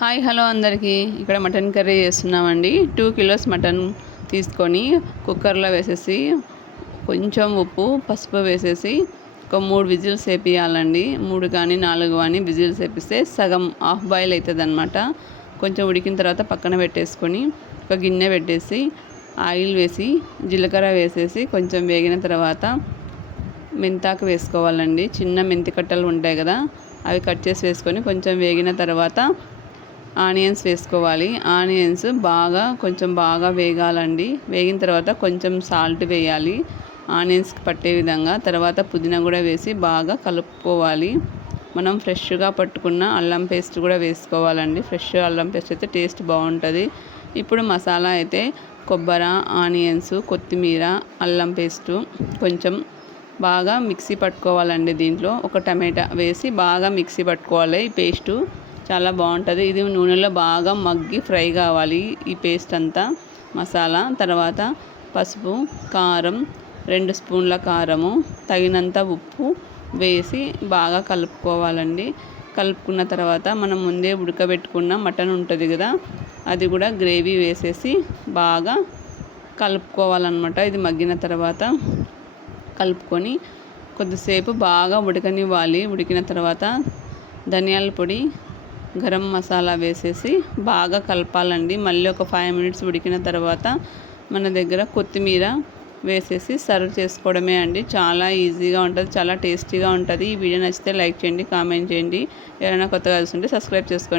Hi hello అందరికీ. ఇక్కడ mutton curry చేస్తున్నామండి. టూ కిలోస్ మటన్ తీసుకొని కుక్కర్లో వేసేసి కొంచెం ఉప్పు పసుపు వేసేసి ఒక మూడు విజిల్స్ వేపియాలండి. మూడు కానీ నాలుగు కానీ విజిల్స్ వేపిస్తే సగం హాఫ్ బాయిల్ అవుతుంది అనమాట కొంచెం ఉడికిన తర్వాత పక్కన పెట్టేసుకొని ఒక గిన్నె పెట్టేసి ఆయిల్ వేసి జీలకర్ర వేసేసి కొంచెం వేగిన తర్వాత మెంతాకు వేసుకోవాలండి. చిన్న మెంతి కట్టలు ఉంటాయి కదా అవి కట్ చేసి వేసుకొని కొంచెం వేగిన తర్వాత ఆనియన్స్ వేసుకోవాలి. ఆనియన్స్ బాగా కొంచెం బాగా వేగాలండి. వేగిన తర్వాత కొంచెం సాల్ట్ వేయాలి. ఆనియన్స్కి పట్టే విధంగా. తర్వాత పుదీనా కూడా వేసి బాగా కలుపుకోవాలి. మనం ఫ్రెష్గా పట్టుకున్న అల్లం పేస్ట్ కూడా వేసుకోవాలండి. ఫ్రెష్ అల్లం పేస్ట్ అయితే టేస్ట్ బాగుంటుంది. ఇప్పుడు మసాలా అయితే కొబ్బరి ఆనియన్స్ కొత్తిమీర అల్లం పేస్టు కొంచెం బాగా మిక్సీ పట్టుకోవాలండి దీంట్లో. ఒక టమాటా వేసి బాగా మిక్సీ పట్టుకోవాలి ఈ పేస్టు. చాలా బాగుంటుంది. ఇది నూనెలో బాగా మగ్గి ఫ్రై కావాలి ఈ పేస్ట్ అంతా. మసాలా తర్వాత పసుపు కారం రెండు స్పూన్ల కారము తగినంత ఉప్పు వేసి బాగా కలుపుకోవాలండి. కలుపుకున్న తర్వాత మనం ముందే ఉడకబెట్టుకున్న మటన్ ఉంటుంది కదా అది కూడా గ్రేవీ వేసేసి బాగా కలుపుకోవాలన్నమాట. ఇది మగ్గిన తర్వాత కలుపుకొని కొద్దిసేపు బాగా ఉడకనివ్వాలి. ఉడికిన తర్వాత ధనియాల పొడి గరం మసాలా వేసేసి బాగా కలపాలండి. మళ్ళీ ఒక ఫైవ్ మినిట్స్ ఉడికిన తర్వాత మన దగ్గర కొత్తిమీర వేసేసి సర్వ్ చేసుకోవడమే అండి. చాలా ఈజీగా ఉంటుంది చాలా టేస్టీగా ఉంటుంది. ఈ వీడియో నచ్చితే లైక్ చేయండి కామెంట్ చేయండి. ఎవరైనా కొత్తగా చూస్తుంటే సబ్స్క్రైబ్ చేసుకోండి.